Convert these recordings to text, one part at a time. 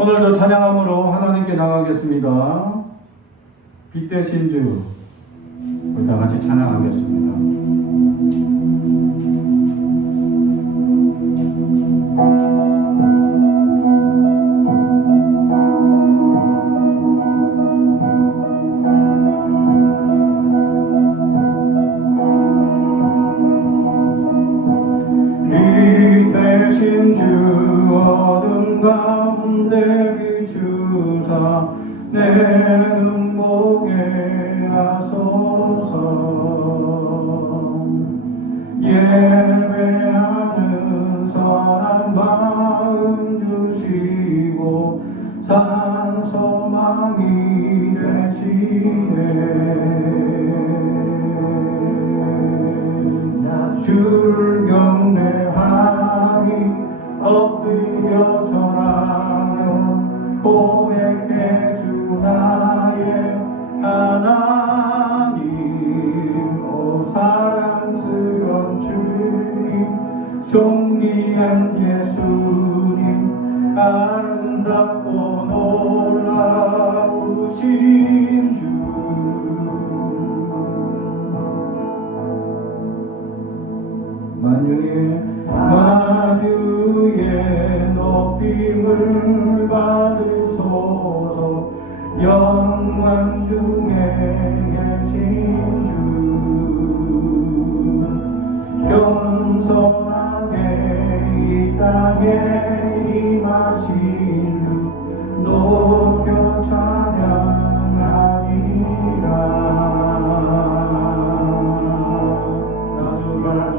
오늘도 찬양함으로 하나님께 나가겠습니다. 빛 대신 주, 우리 다 같이 찬양하겠습니다. 대신 주 어둠 가운데 비추사 내 눈보게 하소서. 예배하는 선한 마음 주시고 산 소망이 되시네. 주를 경배하니 엎드려 절하며 고백해 주 나의 하나님. 오 사랑스런 주님, 존귀한 예수님, 아름답고 놀라우신 주. 만유의 높임을 받으소서. 영광 중에 계신 주, 겸손하게 이 땅에 임하신 주, 높여 찬양하리라.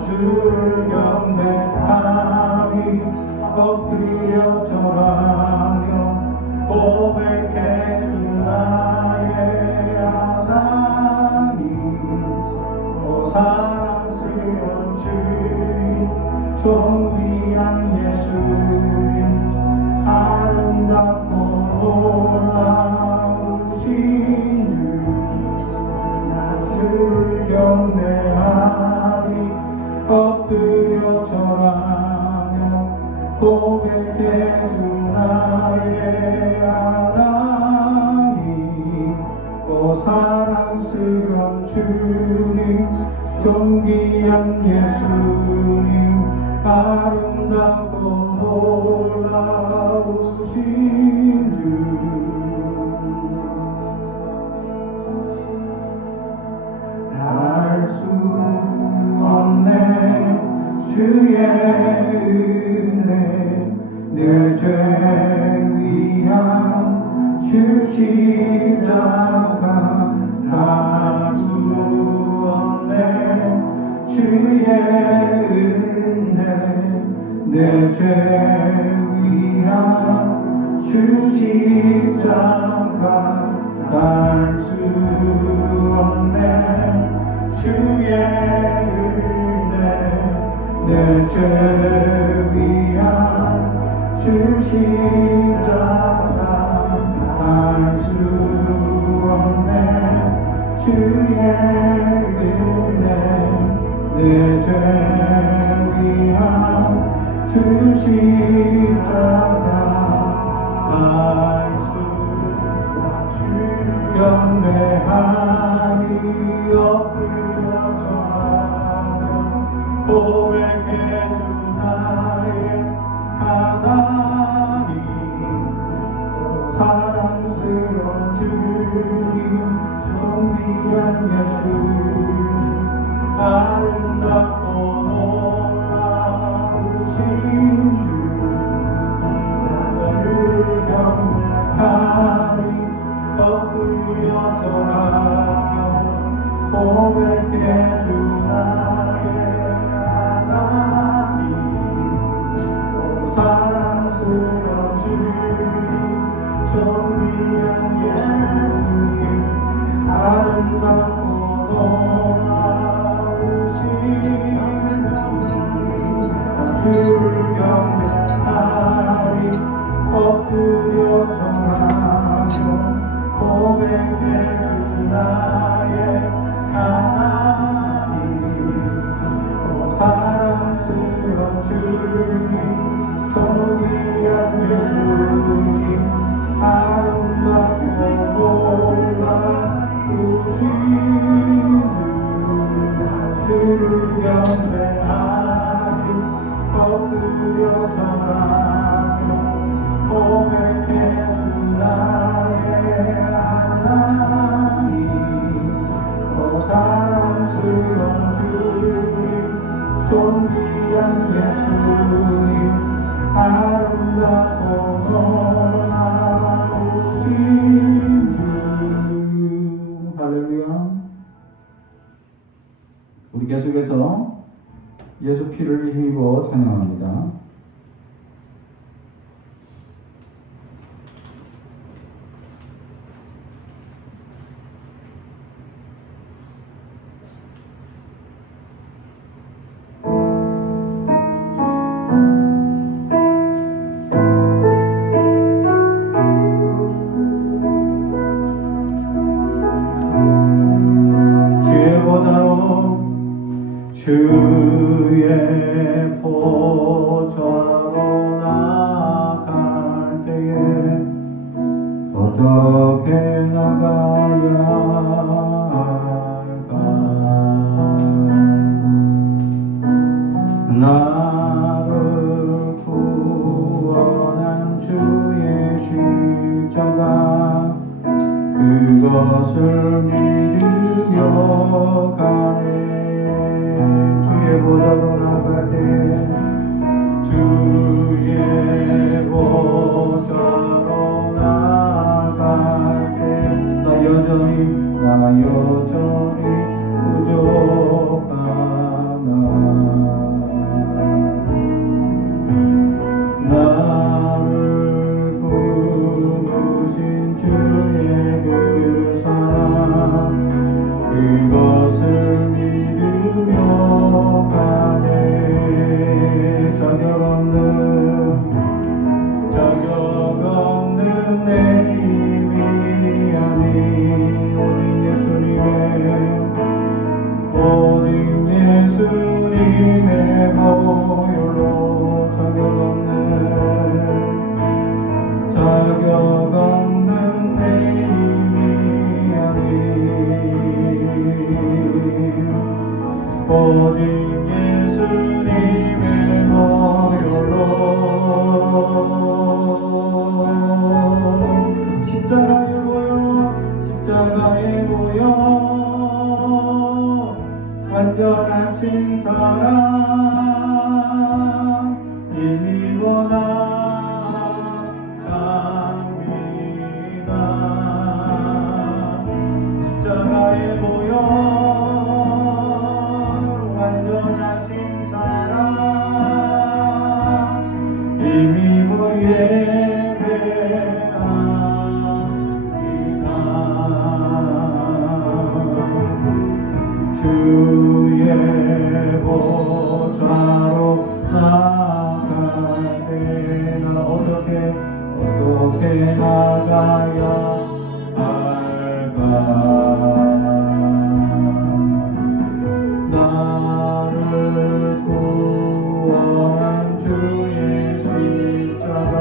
주를 경배하니 엎드려 절하며 고백해 주 나의 하나님. 오 사랑스러운 주님, 존귀한 예수님, 아름답고 놀라우신 주. 주를 경배하니 엎드려 절하며 고백해 주 나의 하나님. 오 사랑스러운 주님, 존귀한 예수님, 아름답고 놀라우신 주. 알 수 없네 주의 은혜, 내 죄 위한 주 십자가. 알 수 없네 주의 은혜, 내 죄 위한 주 십자가. 알 수 없네 주의 은혜, 내 죄 위한 주 십자가. 알 수 없네 주의 은혜, 내 죄 위한 주 십자가. 알 수 경배하니 엎드려 절하며 고백해 주 나의 하나님. 사랑스러운 주님, 존귀한 예수님, 아름답고 놀라우신 주. 주를 경배하니 엎드려 절하며 고백해 주 나의 하나님. 사랑스러운 주님, 존귀한 예수님, 아름답고 놀라우신 주를 경배하니 엎드려 절하며 고백해 주 나의 하나님. 사랑스러운 주님, 존귀한 예수님, 아름답고 놀라우신 주 경배하리 엎드려 절하며 고백해준 나의 하나님 사랑스러운 주님 존귀한 예수님 아름답고 놀라우신 주 할렐루야. 우리 계속해서 예수 피를 힘입어 찬양합니다. 주의 보좌로 나갈 때에 어떻게 나가야 할까? 나를 구원한 주의 십자가 그것을 믿으며 가네. 주의 보좌로 나갈 때 주의 보좌로 나갈 때 나 여전히 부족하나 나를 부르신 주의 그 사랑 그것을 믿으며 가네. 자격 없는 내 힘이 아닌 오직 예수님의 보혈로 자격 없는 내 힘이 아닌 오직 예수님의 보혈로 십자가에 모여 완전하신 사랑 힘입어 나갑니다. 십자가에 모여 완전하신 사랑 힘입어 예배합니다. 주의 보좌로 나갈 때 나 어떻게 나가야 할까? 나를 구원한 주의 십자가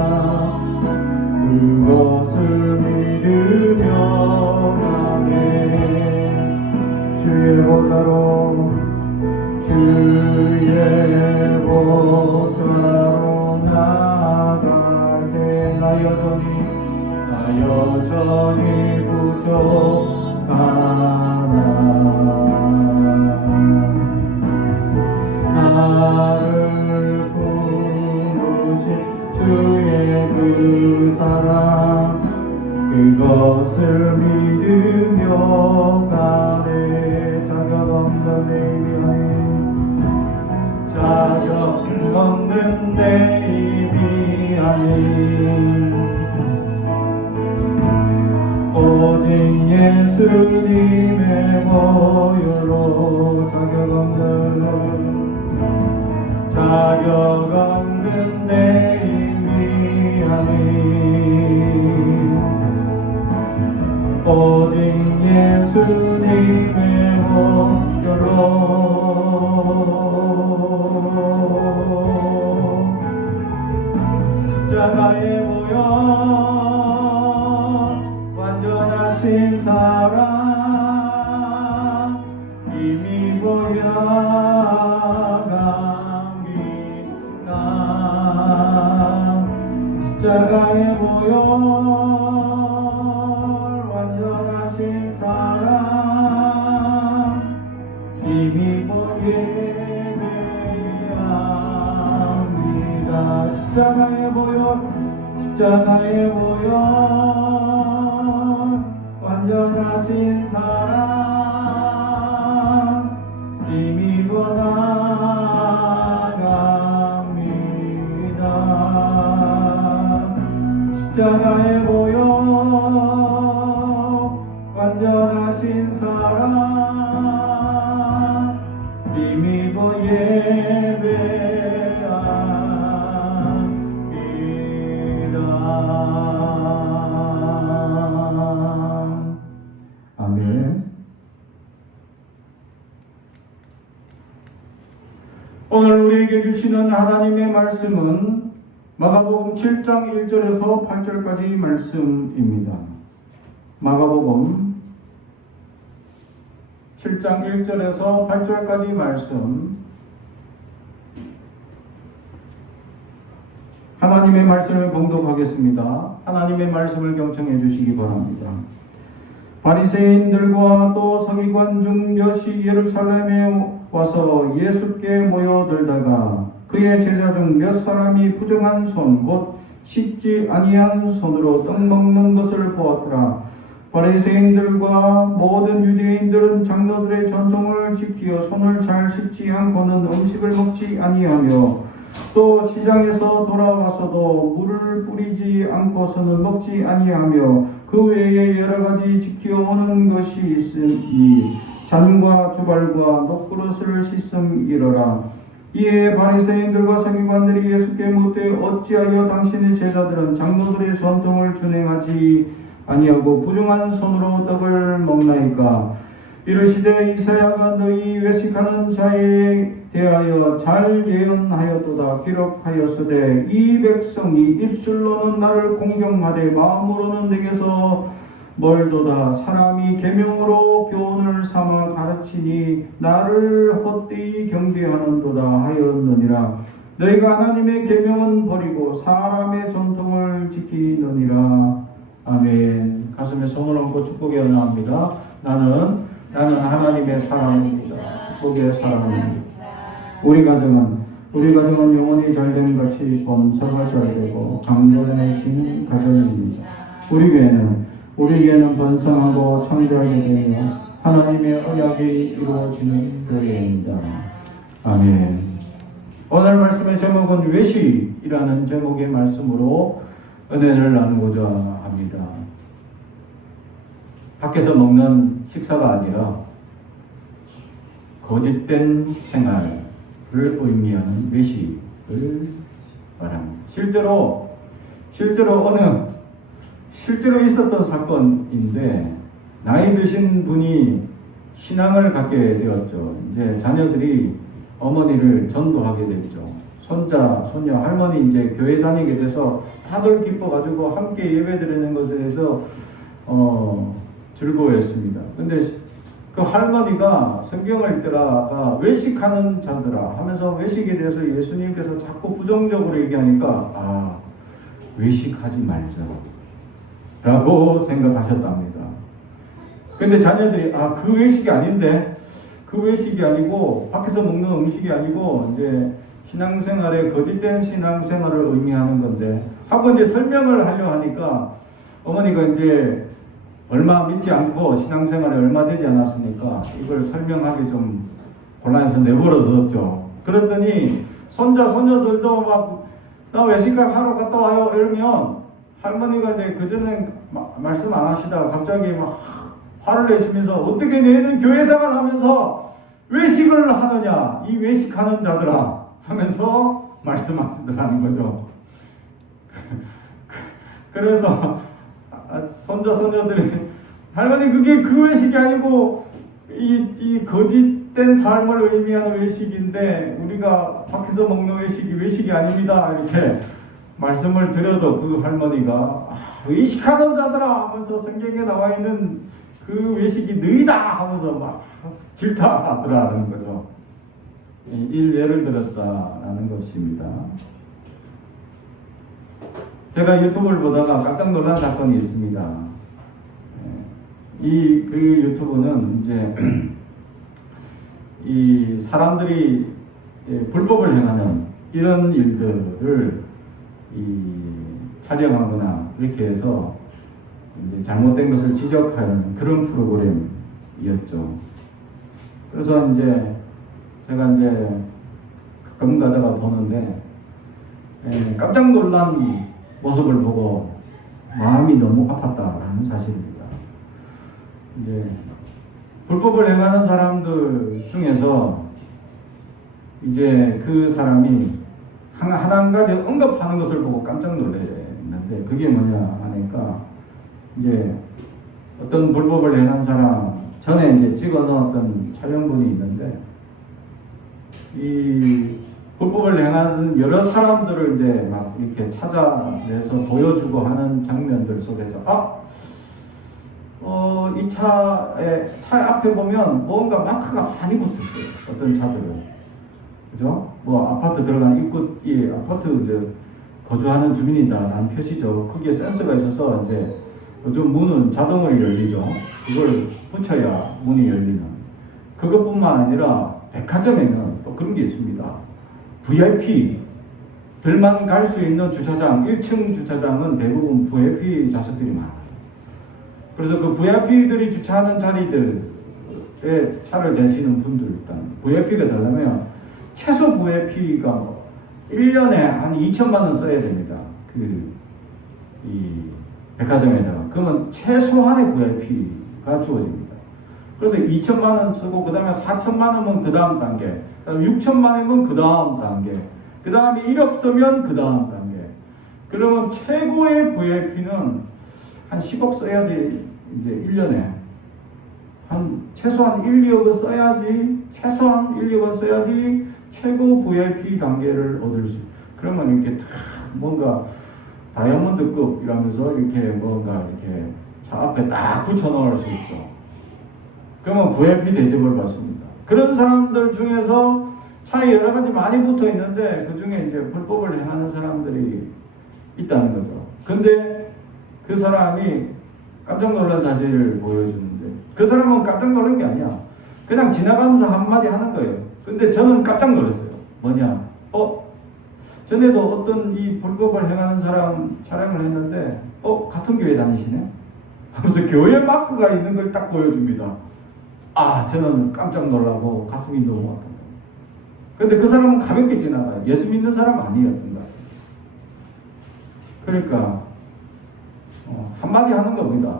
그것을 믿으며 가네. 주의 보좌로 나갈 때 나 여전히 부족하나 나를 부르신 주의 그 사랑 그것을 믿으며 가네. 자격 없는 내 힘이 아닌 오직 예수님의 보혈로 자격 없는 내 힘이 아닌 오직 예수님의 보혈로 십자가에 모여 십자가의 보혈 십자가의 보혈 완전하신 사랑 힘입어 나갑니다. 십자가의 보혈 완전하신 사랑 힘입어 아멘. 오늘 우리에게 주시는 하나님의 말씀은 마가복음 7장 1절에서 8절까지 말씀입니다. 마가복음 7장 1절에서 8절까지 말씀, 하나님의 말씀을 봉독하겠습니다. 하나님의 말씀을 경청해 주시기 바랍니다. 바리새인들과 또 서기관 중 몇이 예루살렘에 와서 예수께 모여들다가 그의 제자 중 몇 사람이 부정한 손 곧 씻지 아니한 손으로 떡 먹는 것을 보았더라. 바리새인들과 모든 유대인들은 장로들의 전통을 지키어 손을 잘 씻지 않고는 음식을 먹지 아니하며 또 시장에서 돌아와서도 물을 뿌리지 않고서는 먹지 아니하며 그 외에 여러 가지 지켜오는 것이 있으니 잔과 주발과 녹그릇을 씻음이러라. 이에 바리새인들과 서기관들이 예수께 묻되 어찌하여 당신의 제자들은 장로들의 전통을 준행하지 아니하고 부정한 손으로 떡을 먹나이까? 이르시되 이사야가 너희 외식하는 자에 대하여 잘 예언하였도다. 기록하였으되 이 백성이 입술로는 나를 공경하되 마음으로는 내게서 멀도다. 사람이 계명으로 교훈을 삼아 가르치니 나를 헛되이 경배하는도다 하였느니라. 너희가 하나님의 계명은 버리고 사람의 전통을 지키느니라. 아멘. 가슴에 손을 얹고 축복에 언어합니다. 나는 하나님의 사람입니다. 축복의 사람입니다. 우리 가정은 영혼이 잘된 같이 번성가 잘되고 강건해진 가정입니다. 우리 교회는 번성하고 창조하게 되며 하나님의 언약이 이루어지는 교회입니다. 아멘. 오늘 말씀의 제목은 외식이라는 제목의 말씀으로 은혜를 나누고자 합니다. 밖에서 먹는 식사가 아니라 거짓된 생활을 의미하는 외식을 말합니다. 실제로 있었던 사건인데 나이 드신 분이 신앙을 갖게 되었죠. 이제 자녀들이 어머니를 전도하게 됐죠. 손자, 손녀, 할머니 이제 교회 다니게 돼서 다들 기뻐가지고 함께 예배 드리는 것에 대해서 즐거워했습니다. 근데 그 할머니가 성경을 읽다가 외식하는 자들아 하면서 외식에 대해서 예수님께서 자꾸 부정적으로 얘기하니까 외식하지 말자 라고 생각하셨답니다. 근데 자녀들이 그 외식이 아닌데, 그 외식이 아니고 밖에서 먹는 음식이 아니고 이제 신앙생활의 거짓된 신앙생활을 의미하는 건데 하고 이제 설명을 하려 하니까 어머니가 이제 얼마 믿지 않고 신앙생활에 얼마 되지 않았으니까 이걸 설명하기 좀 곤란해서 내버려 뒀죠. 그랬더니 손자 손녀들도 막 나 외식학 하러 갔다 와요 이러면 할머니가 이제 그전엔 말씀 안 하시다가 갑자기 막 화를 내시면서 어떻게 너희는 교회생활 하면서 외식을 하느냐 이 외식하는 자들아 하면서 말씀하시더라는 거죠. 그래서 손자 손녀들이 할머니 그게 그 외식이 아니고 이 거짓된 삶을 의미하는 외식인데 우리가 밖에서 먹는 외식이 외식이 아닙니다 이렇게 말씀을 드려도 그 할머니가 외식하는 자들아 하면서 성경에 나와 있는 그 외식이 너희다 하면서 막 질타하더라는 거죠. 예를 들었다라는 것입니다. 제가 유튜브를 보다가 깜짝 놀란 사건이 있습니다. 그 유튜브는 이제 이 사람들이 불법을 행하는 이런 일들을 촬영하거나 이렇게 해서 이제 잘못된 것을 지적하는 그런 프로그램이었죠. 그래서 이제 제가 이제 가끔 가다가 보는데 깜짝 놀란 모습을 보고 마음이 너무 아팠다라는 사실입니다. 이제 불법을 행하는 사람들 중에서 이제 그 사람이 한 가지 언급하는 것을 보고 깜짝 놀랐는데 그게 뭐냐 하니까 이제 어떤 불법을 행한 사람 전에 이제 찍어 놓았던 촬영본이 있는데 이 불법을 행하는 여러 사람들을 이제 막 이렇게 찾아내서 보여주고 하는 장면들 속에서 이 차 앞에 보면 뭔가 마크가 많이 붙었어요. 어떤 차들은. 그죠? 뭐 아파트 들어간 입구에 아파트 이제 거주하는 주민이다라는 표시죠. 거기에 센서가 있어서 이제 요즘 문은 자동으로 열리죠. 그걸 붙여야 문이 열리는. 그것뿐만 아니라 백화점에는 또 그런 게 있습니다. VIP들만 갈 수 있는 주차장, 1층 주차장은 대부분 VIP 좌석들이 많아요. 그래서 그 VIP들이 주차하는 자리들에 차를 대시는 분들 일단 VIP가 되려면 최소 VIP가 1년에 한 2천만 원 써야 됩니다. 이 백화점에다가. 그러면 최소한의 VIP가 주어집니다. 그래서 2천만 원 쓰고 그 다음에 4천만 원은 그 다음 단계, 그 다음에 6천만 원이면 그 다음 단계, 그 다음에 1억 쓰면 그 다음 단계. 그러면 최고의 VIP는 한 10억 써야 돼. 이제 1년에 최소한 1, 2억은 써야지, 최소한 1, 2억은 써야지 최고 VIP 단계를 얻을 수. 그러면 이렇게 다 뭔가 다이아몬드급 이라면서 이렇게 뭔가 이렇게 차 앞에 딱 붙여놓을 수 있죠. 그러면 VIP 대접을 받습니다. 그런 사람들 중에서 차에 여러 가지 많이 붙어 있는데 그 중에 이제 불법을 행하는 사람들이 있다는 거죠. 근데 그 사람이 깜짝 놀란 사실을 보여주는데 그 사람은 깜짝 놀란 게 아니야. 그냥 지나가면서 한마디 하는 거예요. 근데 저는 깜짝 놀랐어요. 뭐냐? 전에도 어떤 이 불법을 행하는 사람 촬영을 했는데 같은 교회 다니시네? 하면서 교회 마크가 있는 걸 딱 보여줍니다. 저는 깜짝 놀라고 가슴이 너무 아프다. 근데 그 사람은 가볍게 지나가요. 예수 믿는 사람 아니었던 거예요. 그러니까 한마디 하는 겁니다.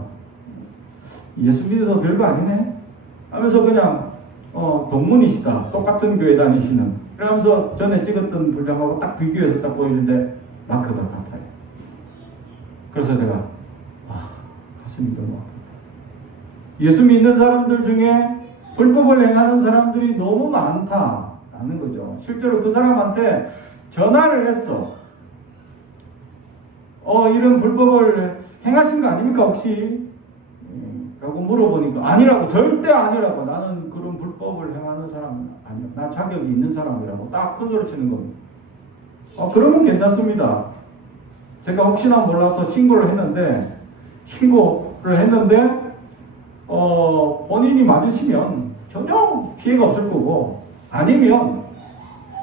예수 믿어서 별거 아니네? 하면서 그냥 동문이시다. 똑같은 교회 다니시는. 그러면서 전에 찍었던 분량하고 딱 비교해서 딱 보이는데 마크가 같아요. 그래서 제가 가슴이 너무 아프다. 예수 믿는 사람들 중에 불법을 행하는 사람들이 너무 많다라는 거죠. 실제로 그 사람한테 전화를 했어. 이런 불법을 행하신 거 아닙니까 혹시? 라고 물어보니까 아니라고, 절대 아니라고, 나는 그런 불법을 행하는 사람 아니야, 나 자격이 있는 사람이라고 딱 큰 소리 치는 겁니다. 그러면 괜찮습니다. 제가 혹시나 몰라서 신고를 했는데 본인이 맞으시면 전혀 피해가 없을 거고, 아니면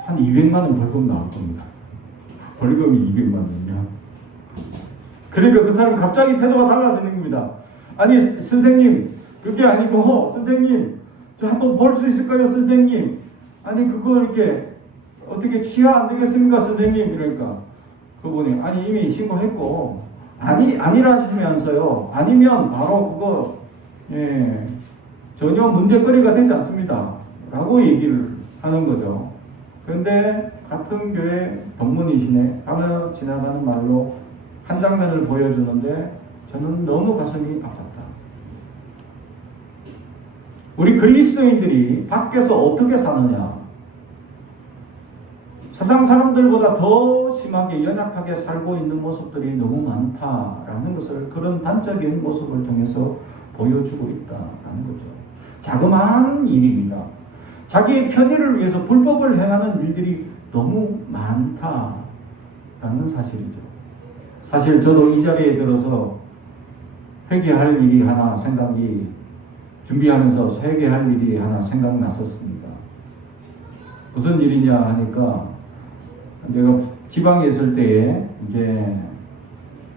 한 200만 원 벌금 나올 겁니다. 벌금이 200만 원이면. 그러니까 그 사람 갑자기 태도가 달라지는 겁니다. 아니 선생님, 그게 아니고 선생님, 저 한번 볼 수 있을까요 선생님? 아니 그거 이렇게 어떻게 취하 안 되겠습니까 선생님? 이러니까 그분이 이미 신고했고 아니라시면서요. 아니면 바로 그거 전혀 문제거리가 되지 않습니다 라고 얘기를 하는 거죠. 그런데 같은 교회 동문이시네 하며 지나가는 말로 한 장면을 보여주는데 저는 너무 가슴이 아팠다. 우리 그리스도인들이 밖에서 어떻게 사느냐? 세상 사람들보다 더 심하게 연약하게 살고 있는 모습들이 너무 많다라는 것을 그런 단적인 모습을 통해서 보여주고 있다라는 거죠. 자그마한 일입니다. 자기의 편의를 위해서 불법을 행하는 일들이 너무 많다라는 사실이죠. 사실 저도 이 자리에 들어서 회개할 일이 하나 준비하면서 회개할 일이 하나 생각났었습니다. 무슨 일이냐 하니까 내가 지방에 있을 때에 이제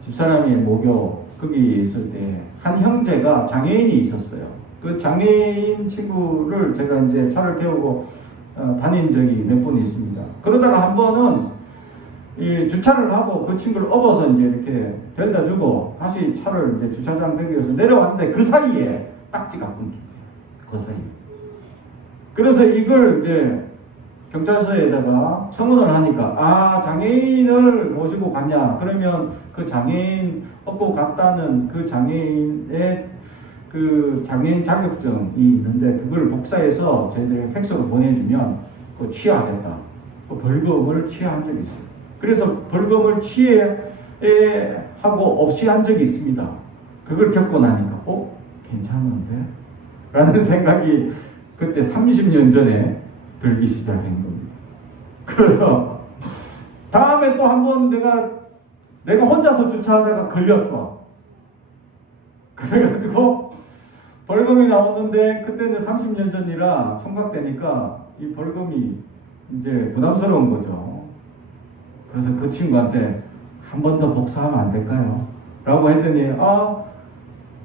집사람이 목욕 거기 있을 때 한 형제가 장애인이 있었어요. 그 장애인 친구를 제가 이제 차를 태우고 다닌 적이 몇 번 있습니다. 그러다가 한 번은 이 주차를 하고 그 친구를 업어서 이제 이렇게 데려다 주고 다시 차를 이제 주차장 대기 위해서 내려왔는데 그 사이에 딱지가 끊긴 거예요. 그 사이에. 그래서 이걸 이제 경찰서에다가 청원을 하니까, 아, 장애인을 모시고 갔냐? 그러면 그 장애인 업고 갔다는 그 장애인의 그 장애인 자격증이 있는데 그걸 복사해서 저희들이 팩스로 보내주면 그 취하하겠다. 그 벌금을 취하한 적이 있어요. 그래서 벌금을 취하하고 없이 한 적이 있습니다. 그걸 겪고 나니까, 괜찮은데? 라는 생각이 그때 30년 전에 들기 시작한 겁니다. 그래서 다음에 또 한 번 내가 혼자서 주차하다가 걸렸어. 그래가지고 벌금이 나오는데 그때는 30년 전이라 총각되니까 이 벌금이 이제 부담스러운 거죠. 그래서 그 친구한테 한 번 더 복사하면 안 될까요? 라고 했더니,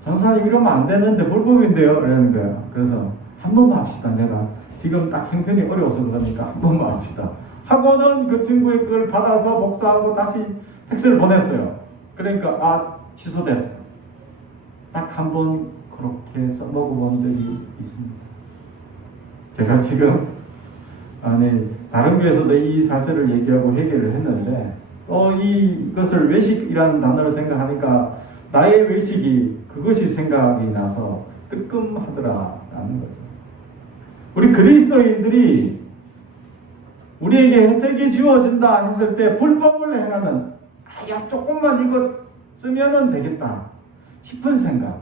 장사님 이러면 안 되는데 불법인데요? 이러는 거예요. 그래서 한 번만 합시다. 내가 지금 딱 형편이 어려워서 그러니까 한 번만 합시다. 하고는 그 친구의 그걸 받아서 복사하고 다시 팩스를 보냈어요. 그러니까 취소됐어. 딱 한 번 그렇게 써먹어본 적이 있습니다. 제가 지금 다른 교회에서도 이 사실을 얘기하고 해결을 했는데 이것을 외식이라는 단어를 생각하니까 나의 외식이 그것이 생각이 나서 뜨끔하더라라는 거죠. 우리 그리스도인들이 우리에게 혜택이 주어진다 했을 때 불법을 행하는, 야 조금만 이거 쓰면은 되겠다 싶은 생각.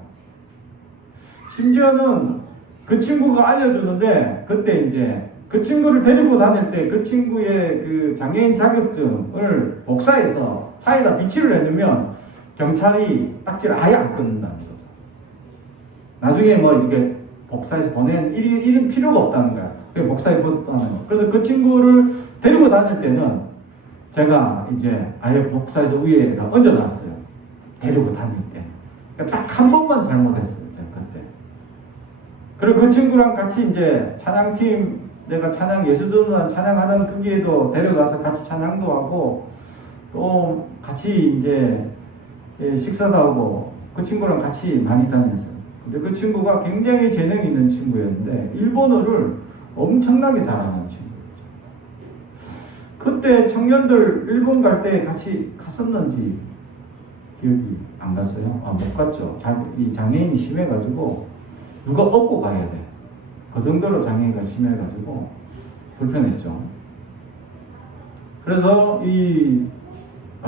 심지어는 그 친구가 알려주는데 그때 이제 그 친구를 데리고 다닐 때 그 친구의 그 장애인 자격증을 복사해서 차에다 비치를 해놓으면 경찰이 딱지를 아예 안 끊는다는 거죠. 나중에 뭐 이렇게 복사해서 보낸 이런 필요가 없다는 거야. 그게 복사해 보다는 거. 그래서 그 친구를 데리고 다닐 때는 제가 이제 아예 복사해서 위에다 얹어놨어요. 데리고 다닐 때. 그러니까 딱 한 번만 잘못했어요. 제가 그때. 그리고 그 친구랑 같이 이제 찬양팀, 내가 예수전도단 찬양하는 거기에도 데려가서 같이 찬양도 하고 또 같이 이제 식사도 하고 그 친구랑 같이 많이 다녔어요. 근데 그 친구가 굉장히 재능이 있는 친구였는데 일본어를 엄청나게 잘하는 친구였죠. 그때 청년들 일본 갈 때 같이 갔었는지 기억이 안 갔어요. 못 갔죠. 이 장애인이 심해가지고 누가 업고 가야 돼. 그 정도로 장애가 심해가지고 불편했죠. 그래서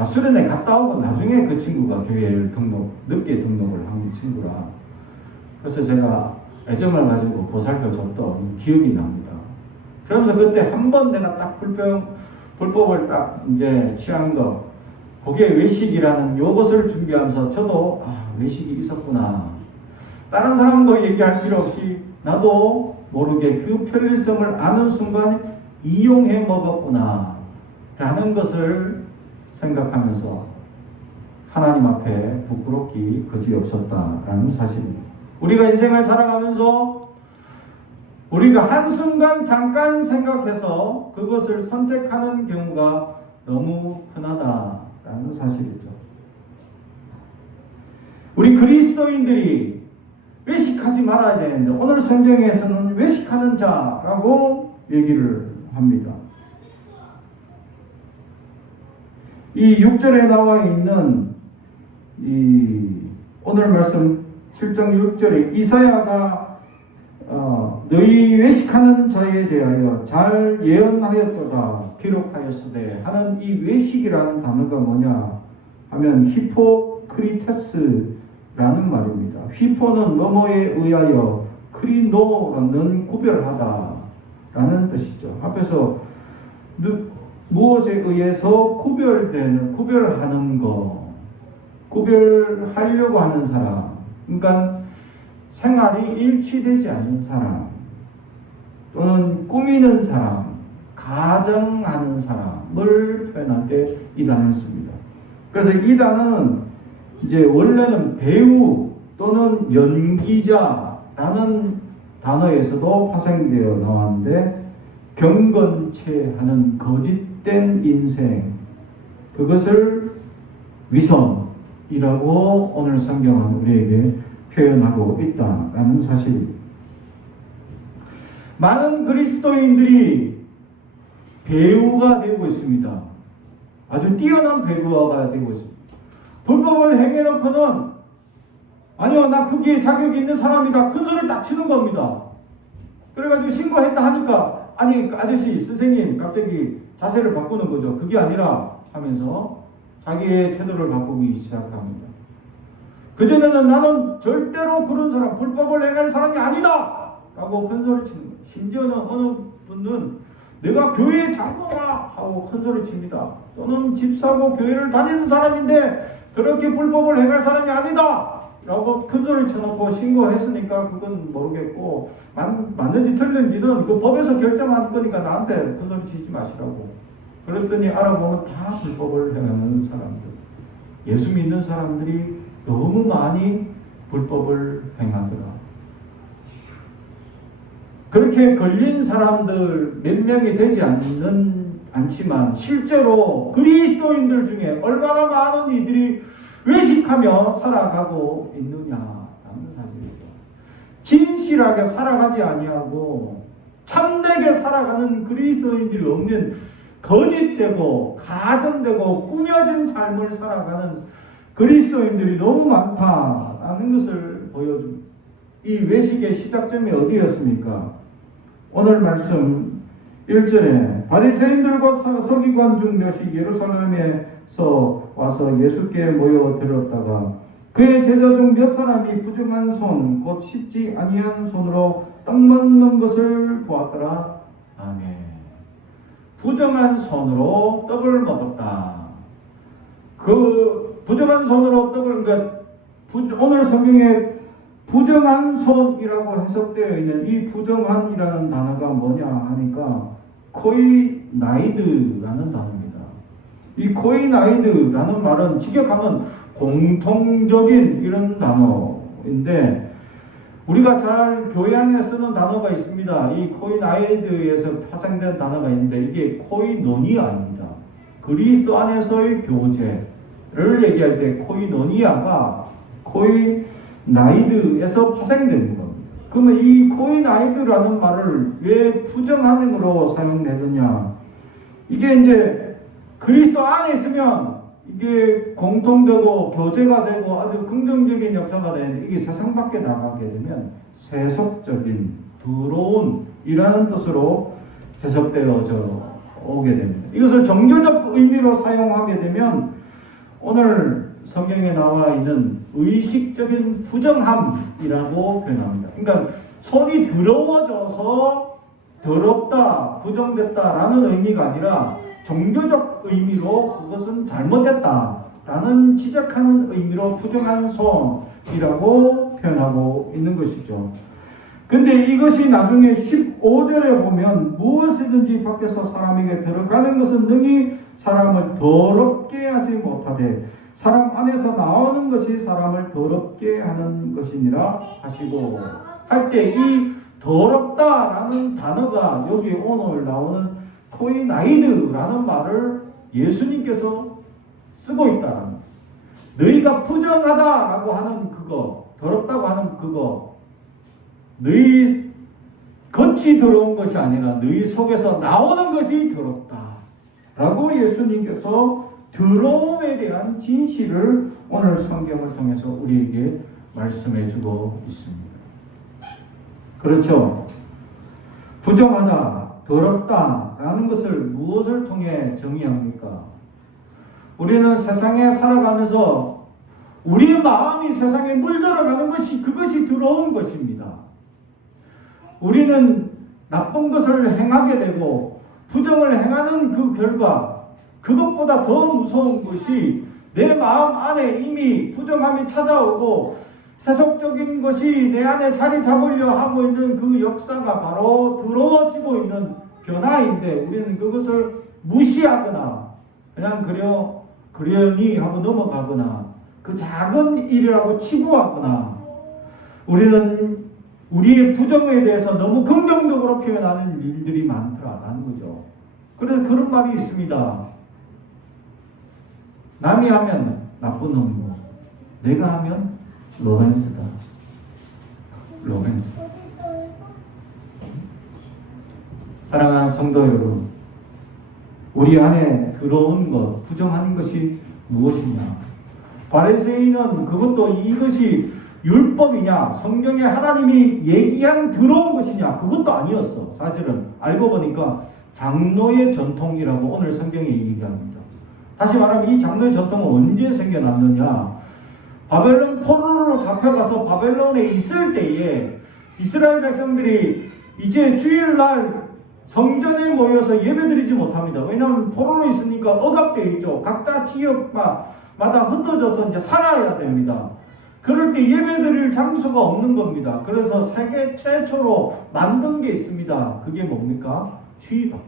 수련회 갔다 오고 나중에 그 친구가 교회를 늦게 등록을 한 친구라. 그래서 제가 애정을 가지고 보살펴줬던 기억이 납니다. 그러면서 그때 한 번 내가 딱 불법을 딱 이제 취한 거, 거기에 외식이라는 요것을 준비하면서 저도 외식이 있었구나. 다른 사람도 얘기할 필요 없이 나도 모르게 그 편리성을 아는 순간 이용해 먹었구나 라는 것을 생각하면서 하나님 앞에 부끄럽기 그지없었다라는 사실입니다. 우리가 인생을 살아가면서 우리가 한순간 잠깐 생각해서 그것을 선택하는 경우가 너무 흔하다라는 사실이죠. 우리 그리스도인들이 외식하지 말아야 되는데 오늘 성경에서는 외식하는 자라고 얘기를 합니다. 이 6절에 나와 있는 오늘 말씀 7장 6절에 이사야가 너희 외식하는 자에 대하여 잘 예언하였도다 기록하였으되 하는 이 외식이라는 단어가 뭐냐 하면 히포크리테스라는 말입니다. 히포는 뭐뭐에 의하여 크리노는 구별하다 라는 뜻이죠. 앞에서 무엇에 의해서 구별하는 거, 구별하려고 하는 사람, 그러니까 생활이 일치되지 않는 사람, 또는 꾸미는 사람, 가정하는 사람을 표현할 때 이 단어를 씁니다. 그래서 이 단어는 이제 원래는 배우 또는 연기자라는 단어에서도 파생되어 나왔는데, 경건체 하는 거짓된 인생, 그것을 위선이라고 오늘 성경은 우리에게 표현하고 있다라는 사실입니다. 많은 그리스도인들이 배우가 되고 있습니다. 아주 뛰어난 배우가 되고 있습니다. 불법을 행해놓고는 아니요, 나 거기에 자격이 있는 사람이다, 큰 소리를 딱 치는 겁니다. 그래가지고 신고했다 하니까, 아니 아저씨 선생님 갑자기 자세를 바꾸는 거죠. 그게 아니라 하면서 자기의 태도를 바꾸기 시작합니다. 그전에는 나는 절대로 그런 사람, 불법을 행할 사람이 아니다 라고 큰 소리 치는 거예요. 심지어는 어느 분은 내가 교회 장로라 하고 큰 소리 칩니다. 또는 집사고 교회를 다니는 사람인데 그렇게 불법을 행할 사람이 아니다 라고 큰 소리 쳐놓고 신고했으니까 그건 모르겠고, 맞는지 틀린지는 그 법에서 결정할 거니까 나한테 큰 소리 치지 마시라고. 그랬더니 알아보면 다 불법을 행하는 사람들, 예수 믿는 사람들이 너무 많이 불법을 행하더라. 그렇게 걸린 사람들 몇 명이 되지 않지만 실제로 그리스도인들 중에 얼마나 많은 이들이 외식하며 살아가고 있느냐라는 사실이죠. 진실하게 살아가지 아니하고 참되게 살아가는 그리스도인들이 없는 거짓되고 가정되고 꾸며진 삶을 살아가는 그리스도인들이 너무 많다라는 것을 보여줍니다. 이 외식의 시작점이 어디였습니까? 오늘 말씀 1절에 바리새인들과 서기관 중 몇이 예루살렘에서 와서 예수께 모여들었다가 그의 제자 중 몇 사람이 부정한 손, 곧 씻지 아니한 손으로 떡 먹는 것을 보았더라. 아멘. 부정한 손으로 떡을 먹었다. 그 부정한 손으로 떡을, 그러니까 오늘 성경에 부정한 손이라고 해석되어 있는 이 부정한이라는 단어가 뭐냐 하니까 코이나이드라는 단어입니다. 이 코이나이드라는 말은 직역하면 공통적인 이런 단어인데, 우리가 잘 교양에 쓰는 단어가 있습니다. 이 코이나이드에서 파생된 단어가 있는데 이게 코이노니아입니다. 그리스도 안에서의 교제를 얘기할 때 코이노니아가 코이나이드에서 파생되는 겁니다. 그러면 이 코이나이드라는 말을 왜 부정한으로 사용되느냐? 이게 이제 그리스도 안에 있으면 이게 공통되고 교제가 되고 아주 긍정적인 역사가 되는데, 이게 세상 밖에 나가게 되면 세속적인 더러운 이라는 뜻으로 해석되어져 오게 됩니다. 이것을 종교적 의미로 사용하게 되면 오늘 성경에 나와 있는 의식적인 부정함이라고 표현합니다. 그러니까 손이 더러워져서 더럽다, 부정됐다라는 의미가 아니라 종교적 의미로 그것은 잘못됐다라는 지적하는 의미로 부정한 손이라고 표현하고 있는 것이죠. 근데 이것이 나중에 15절에 보면 무엇이든지 밖에서 사람에게 들어가는 것은 능히 사람을 더럽게 하지 못하되 사람 안에서 나오는 것이 사람을 더럽게 하는 것이니라 하시고, 할 때 이 더럽다라는 단어가 여기 오늘 나오는 코이나이드라는 말을 예수님께서 쓰고 있다. 너희가 부정하다라고 하는 그거, 더럽다고 하는 그거, 너희 겉이 더러운 것이 아니라 너희 속에서 나오는 것이 더럽다 라고 예수님께서 더러움에 대한 진실을 오늘 성경을 통해서 우리에게 말씀해 주고 있습니다. 그렇죠? 부정하다, 더럽다라는 것을 무엇을 통해 정의합니까? 우리는 세상에 살아가면서 우리 마음이 세상에 물들어가는 것이, 그것이 더러운 것입니다. 우리는 나쁜 것을 행하게 되고 부정을 행하는 그 결과, 그것보다 더 무서운 것이 내 마음 안에 이미 부정함이 찾아오고 세속적인 것이 내 안에 자리 잡으려 하고 있는 그 역사가 바로 더러워지고 있는 변화인데, 우리는 그것을 무시하거나 그냥 그러니 하고 넘어가거나 그 작은 일이라고 치부하거나 우리는 우리의 부정에 대해서 너무 긍정적으로 표현하는 일들이 많더라라는 거죠. 그래서 그런 말이 있습니다. 남이 하면 나쁜 놈이고 내가 하면 로맨스다. 로맨스. 사랑하는 성도 여러분, 우리 안에 들어온 것, 부정한 것이 무엇이냐? 바리새인은 그것도 이것이 율법이냐, 성경에 하나님이 얘기한 들어온 것이냐, 그것도 아니었어. 사실은 알고 보니까 장로의 전통이라고 오늘 성경에 얘기합니다. 다시 말하면 이 장로의 전통은 언제 생겨났느냐? 바벨론 포로로 잡혀가서 바벨론에 있을 때에 이스라엘 백성들이 이제 주일날 성전에 모여서 예배드리지 못합니다. 왜냐하면 포로로 있으니까 억압되어 있죠. 각자 지역마다 흩어져서 이제 살아야 됩니다. 그럴 때 예배드릴 장소가 없는 겁니다. 그래서 세계 최초로 만든 게 있습니다. 그게 뭡니까? 주일학교.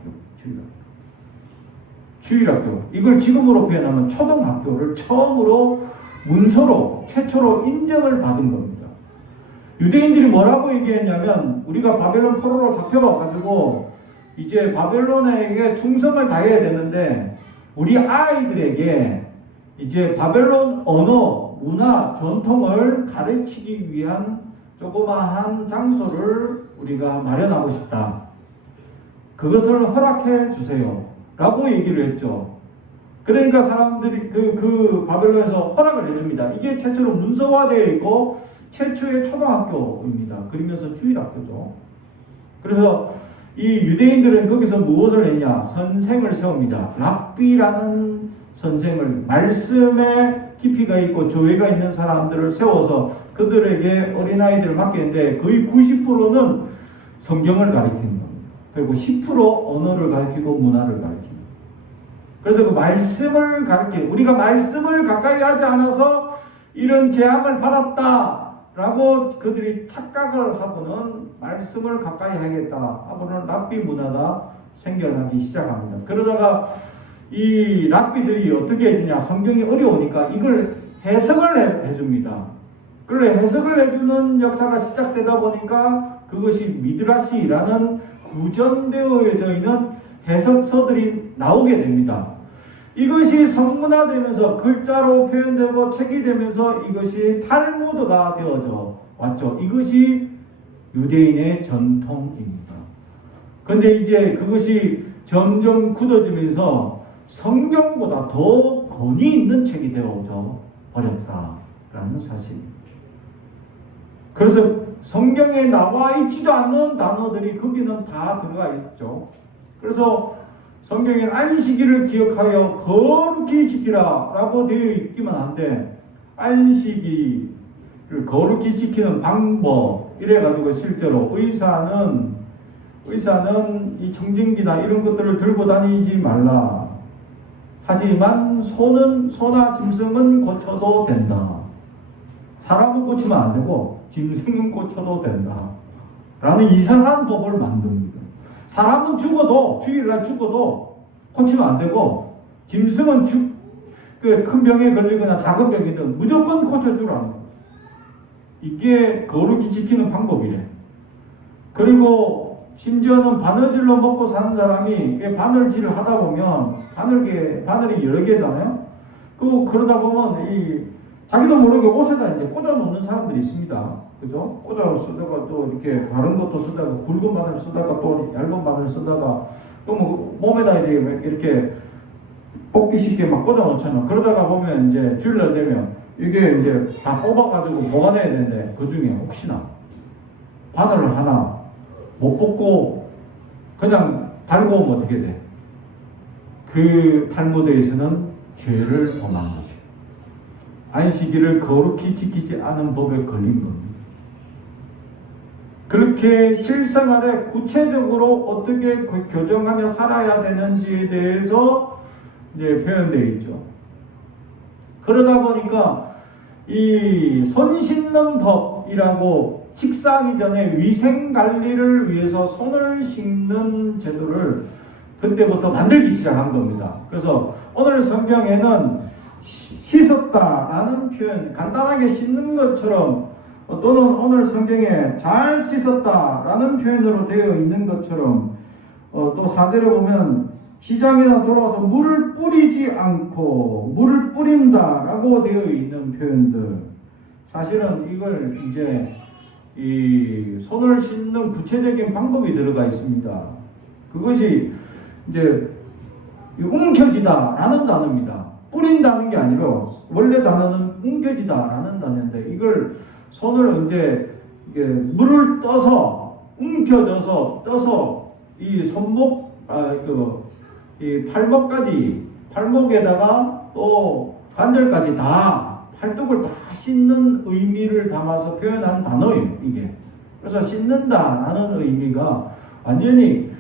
주일학교. 이걸 지금으로 표현하면 초등학교를 처음으로 문서로 최초로 인정을 받은 겁니다. 유대인들이 뭐라고 얘기했냐면 우리가 바벨론 포로로 잡혀가가지고 이제 바벨론에게 충성을 다해야 되는데 우리 아이들에게 이제 바벨론 언어, 문화, 전통을 가르치기 위한 조그마한 장소를 우리가 마련하고 싶다. 그것을 허락해 주세요. 라고 얘기를 했죠. 그러니까 사람들이 그 바벨론에서 허락을 해줍니다. 이게 최초로 문서화되어 있고 최초의 초등학교입니다. 그러면서 주일학교죠. 그래서 이 유대인들은 거기서 무엇을 했냐? 선생을 세웁니다. 랍비라는 선생을, 말씀에 깊이가 있고 조예가 있는 사람들을 세워서 그들에게 어린아이들을 맡기는데 거의 90%는 성경을 가르치는 겁니다. 그리고 10% 언어를 가르치고 문화를 가르칩니다. 그래서 그 말씀을 우리가 말씀을 가까이 하지 않아서 이런 재앙을 받았다라고 그들이 착각을 하고는 말씀을 가까이 하겠다 하고는 랍비 문화가 생겨나기 시작합니다. 그러다가 이 랍비들이 어떻게 해주냐? 성경이 어려우니까 이걸 해석을 해줍니다. 그래 해석을 해주는 역사가 시작되다 보니까 그것이 미드라시라는 구전되어져 있는 해석서들이 나오게 됩니다. 이것이 성문화되면서 글자로 표현되고 책이 되면서 이것이 탈무드가 되어져 왔죠. 이것이 유대인의 전통입니다. 그런데 이제 그것이 점점 굳어지면서 성경보다 더 권위 있는 책이 되어져 버렸다라는 사실입니다. 그래서 성경에 나와 있지도 않는 단어들이 거기는 다 들어가 있죠. 그래서 성경에는 안식일을 기억하여 거룩히 지키라 라고 되어 있기만 한데 안식일을 거룩히 지키는 방법 이래가지고 실제로 의사는 이 청진기나 이런 것들을 들고 다니지 말라. 하지만 소나 짐승은 고쳐도 된다. 사람은 고치면 안 되고 짐승은 고쳐도 된다. 라는 이상한 법을 만듭니다. 사람은 죽어도 주일날 죽어도 고치면 안 되고 짐승은 큰 병에 걸리거나 작은 병이든 무조건 고쳐주라는 거예요. 이게 거룩히 지키는 방법이래. 그리고 심지어는 바느질로 먹고 사는 사람이 바늘질을 하다 보면 바늘이 여러 개잖아요. 그러다 보면 자기도 모르게 옷에다 이제 꽂아 놓는 사람들이 있습니다. 그죠? 꽂아 쓰다가 또 이렇게 바른 것도 쓰다가 굵은 바늘 쓰다가 또 얇은 바늘 쓰다가 또 뭐 몸에다 이렇게 뽑기 쉽게 막 꽂아 놓잖아. 그러다가 보면 이제 주일날 되면 이게 이제 다 뽑아가지고 보관해야 되는데 그 중에 혹시나 바늘을 하나 못 뽑고 그냥 달고 오면 어떻게 돼? 그 탈무드에서는 죄를 범한 것이에요. 안식일을 거룩히 지키지 않은 법에 걸린 겁니다. 그렇게 실생활에 구체적으로 어떻게 교정하며 살아야 되는지에 대해서 이제 표현되어 있죠. 그러다 보니까 이 손 씻는 법이라고 식사하기 전에 위생 관리를 위해서 손을 씻는 제도를 그때부터 만들기 시작한 겁니다. 그래서 오늘 성경에는 씻었다라는 표현, 간단하게 씻는 것처럼 또는 오늘 성경에 잘 씻었다라는 표현으로 되어 있는 것처럼 또 4절에 보면 시장에다 돌아와서 물을 뿌리지 않고 물을 뿌린다라고 되어 있는 표현들, 사실은 이걸 이제 이 손을 씻는 구체적인 방법이 들어가 있습니다. 그것이 이제 움켜지다라는 단어입니다. 뿌린다는 게 아니라 원래 단어는 움켜지다라는 단어인데, 이걸 손을 이제 물을 떠서 움켜져서 떠서 이 손목 이 팔목에다가 또 관절까지 다 팔뚝을 다 씻는 의미를 담아서 표현한 단어예요, 이게. 그래서 씻는다라는 의미가 완전히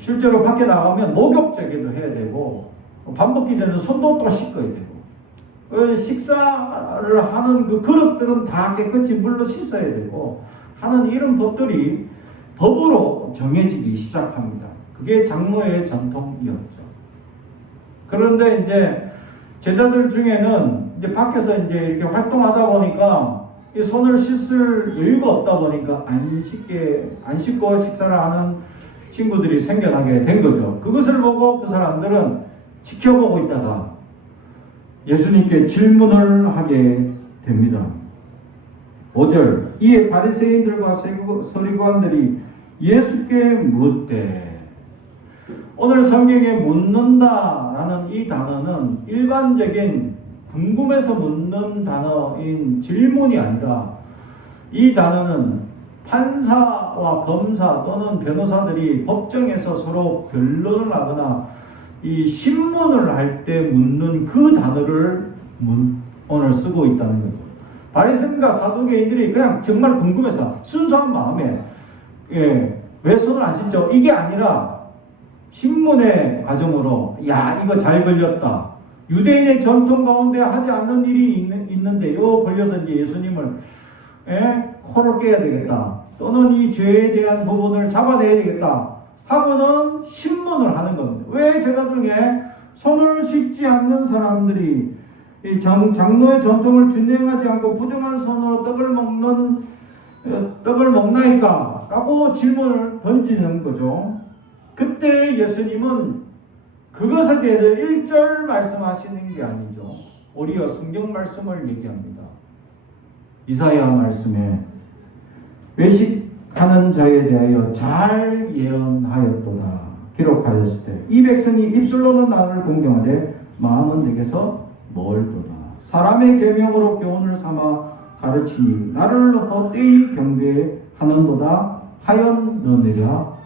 실제로 밖에 나가면 목욕제기도 해야 되고, 밥 먹기 전에 손도 또 씻어야 되고, 식사를 하는 그 그릇들은 다 깨끗이 물로 씻어야 되고 하는 이런 법들이 법으로 정해지기 시작합니다. 그게 장로의 전통이었죠. 그런데 이제 제자들 중에는 이제 밖에서 이제 이렇게 활동하다 보니까 이 손을 씻을 여유가 없다 보니까 안 씻고 식사를 하는 친구들이 생겨나게 된 거죠. 그것을 보고 그 사람들은 지켜보고 있다가 예수님께 질문을 하게 됩니다. 5절, 이에 바리새인들과 서기관들이 예수께 묻되, 오늘 성경에 묻는다라는 이 단어는 일반적인 궁금해서 묻는 단어인 질문이 아니라, 이 단어는 판사와 검사 또는 변호사들이 법정에서 서로 변론을 하거나 이 신문을 할 때 묻는 그 단어를 오늘 쓰고 있다는 거죠. 바리새인과 사두개인들이 그냥 정말 궁금해서 순수한 마음에 왜 손을 안 씻죠? 이게 아니라 신문의 과정으로, 야, 이거 잘 걸렸다. 유대인의 전통 가운데 하지 않는 일이 있는데 이거 걸려서 이제 예수님을 코를 깨야 되겠다. 또는 이 죄에 대한 부분을 잡아내야 되겠다 하고는 신문을 하는 겁니다. 왜 제자 중에 손을 씻지 않는 사람들이 이 장로의 전통을 준행하지 않고 부정한 손으로 떡을 먹나이까? 라고 질문을 던지는 거죠. 그때 예수님은 그것에 대해서 1절 말씀하시는 게 아니죠. 오히려 성경 말씀을 얘기합니다. 이사야 말씀에 외식하는 자에 대하여 잘 예언하였도다 기록하였을 때, 이 백성이 입술로는 나를 공경하되 마음은 내게서 멀도다. 사람의 계명으로 교훈을 삼아 가르치니 나를 헛되이 경배하는도다 하였느니라.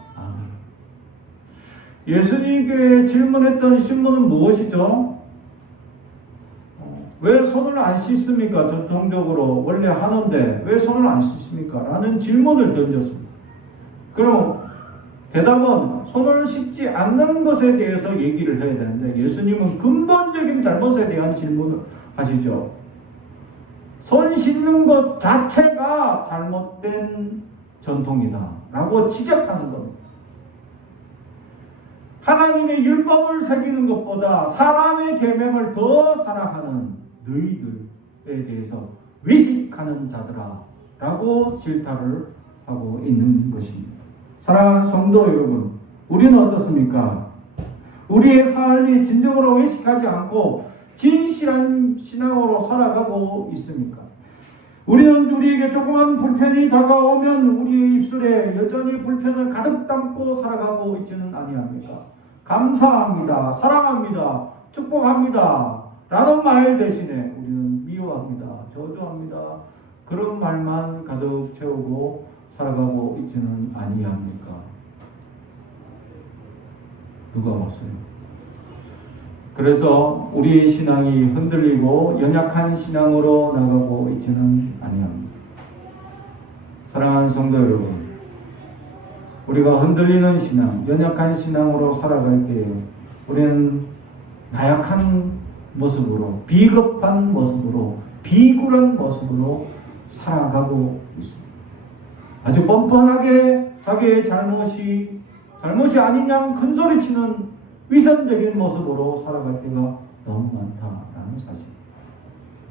예수님께 질문했던 신문은 무엇이죠? 왜 손을 안 씻습니까? 전통적으로 원래 하는데 왜 손을 안 씻습니까? 라는 질문을 던졌습니다. 그럼 대답은 손을 씻지 않는 것에 대해서 얘기를 해야 되는데, 예수님은 근본적인 잘못에 대한 질문을 하시죠. 손 씻는 것 자체가 잘못된 전통이다 라고 지적하는 겁니다. 하나님의 율법을 새기는 것보다 사람의 계명을 더 사랑하는 너희들에 대해서 외식하는 자들아 라고 질타를 하고 있는 것입니다. 사랑하는 성도 여러분, 우리는 어떻습니까? 우리의 삶이 진정으로 외식하지 않고 진실한 신앙으로 살아가고 있습니까? 우리는 우리에게 조그만 불편이 다가오면 우리의 입술에 여전히 불편을 가득 담고 살아가고 있지는 아니합니까? 감사합니다, 사랑합니다, 축복합니다 라는 말 대신에 우리는 미워합니다, 저주합니다, 그런 말만 가득 채우고 살아가고 있지는 아니합니까? 누가 봤어요? 그래서 우리의 신앙이 흔들리고 연약한 신앙으로 나가고 있지는 아니합니다. 사랑하는 성도 여러분, 우리가 흔들리는 신앙, 연약한 신앙으로 살아갈 때 우리는 나약한 모습으로, 비겁한 모습으로, 비굴한 모습으로 살아가고 있습니다. 아주 뻔뻔하게 자기의 잘못이 아니냐 큰소리치는 위선적인 모습으로 살아갈 때가 너무 많다. 하는 사실.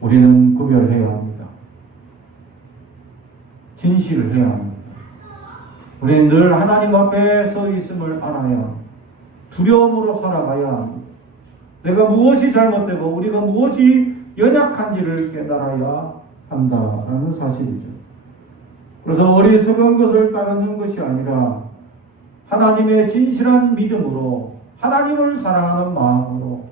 우리는 구별해야 합니다. 진실을 해야 합니다. 우리는 늘 하나님 앞에 서 있음을 알아야 합니다. 두려움으로 살아가야 합니다. 내가 무엇이 잘못되고 우리가 무엇이 연약한지를 깨달아야 한다라는 사실이죠. 그래서 어리석은 것을 따르는 것이 아니라 하나님의 진실한 믿음으로 하나님을 사랑하는 마음으로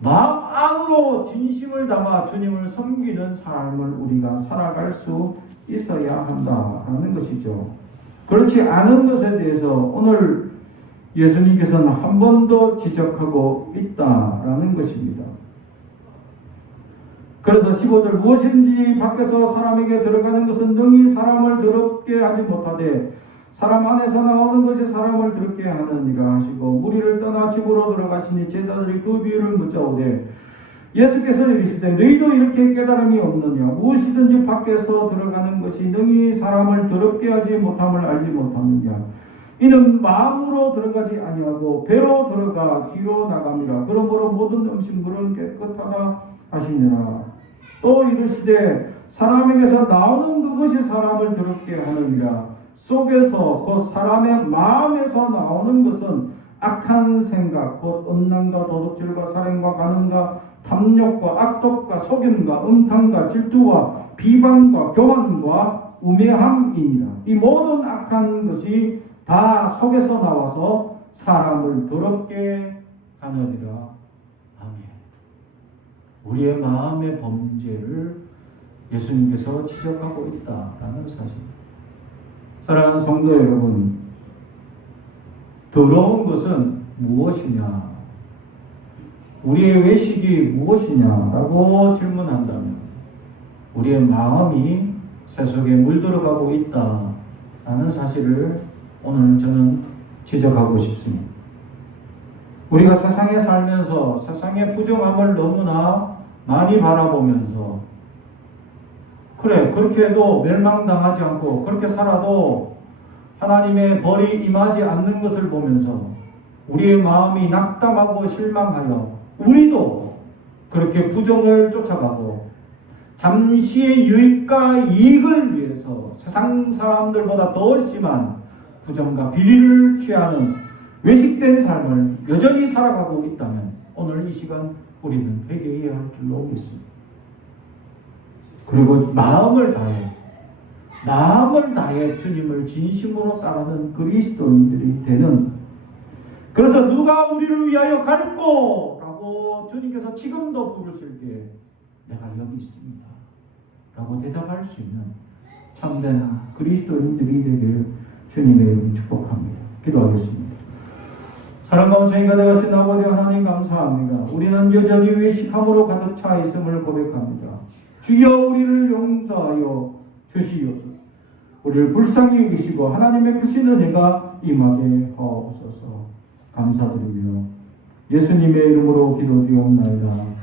마음 안으로 진심을 담아 주님을 섬기는 삶을 우리가 살아갈 수 있어야 한다라는 것이죠. 그렇지 않은 것에 대해서 오늘 예수님께서는 한 번 더 지적하고 있다라는 것입니다. 그래서 15절 무엇인지 밖에서 사람에게 들어가는 것은 능히 사람을 더럽게 하지 못하되 사람 안에서 나오는 것이 사람을 더럽게 하느니라 하시고 무리를 떠나 집으로 들어가시니 제자들이 그 비유를 묻자오되 예수께서 이르시되 너희도 이렇게 깨달음이 없느냐 무엇이든지 밖에서 들어가는 것이 능히 사람을 더럽게 하지 못함을 알지 못하느냐 이는 마음으로 들어가지 아니하고 배로 들어가 뒤로 나갑니다. 그러므로 모든 음식물은 깨끗하다 하시니라. 또 이르시되 사람에게서 나오는 그것이 사람을 더럽게 하느니라. 속에서 곧 사람의 마음에서 나오는 것은 악한 생각 곧 음란과 도둑질과 살인과 간음과 탐욕과 악독과 속임과 음탕과 질투와 비방과 교만과 우매함이니라. 이 모든 악한 것이 다 속에서 나와서 사람을 더럽게 하느니라. 아멘. 우리의 마음의 범죄를 예수님께서 지적하고 있다라는 사실. 사랑하는 성도 여러분, 더러운 것은 무엇이냐? 우리의 외식이 무엇이냐라고 질문한다면 우리의 마음이 새 속에 물들어가고 있다라는 사실을 오늘 저는 지적하고 싶습니다. 우리가 세상에 살면서 세상의 부정함을 너무나 많이 바라보면서 그래 그렇게 해도 멸망당하지 않고 그렇게 살아도 하나님의 벌이 임하지 않는 것을 보면서 우리의 마음이 낙담하고 실망하여 우리도 그렇게 부정을 쫓아가고 잠시의 유익과 이익을 위해서 세상 사람들보다 더 심한 부정과 비리를 취하는 외식된 삶을 여전히 살아가고 있다면 오늘 이 시간 우리는 회개해야 할 줄로 믿습니다. 그리고 마음을 다해 주님을 진심으로 따르는 그리스도인들이 되는 그래서 누가 우리를 위하여 갈꼬? 라고 주님께서 지금도 부르실 때 내가 여기 있습니다 라고 대답할 수 있는 참된 그리스도인들이 되길 주님의 이름 축복합니다. 기도하겠습니다. 사랑하는 저희가 되어신 아버지 하나님 감사합니다. 우리는 여전히 외식함으로 가득 차 있음을 고백합니다. 주여 우리를 용서하여 주시옵소서. 우리를 불쌍히 여기시고 하나님의 크신 은혜가 임하게 하옵소서. 감사드리며 예수님의 이름으로 기도드리옵나이다.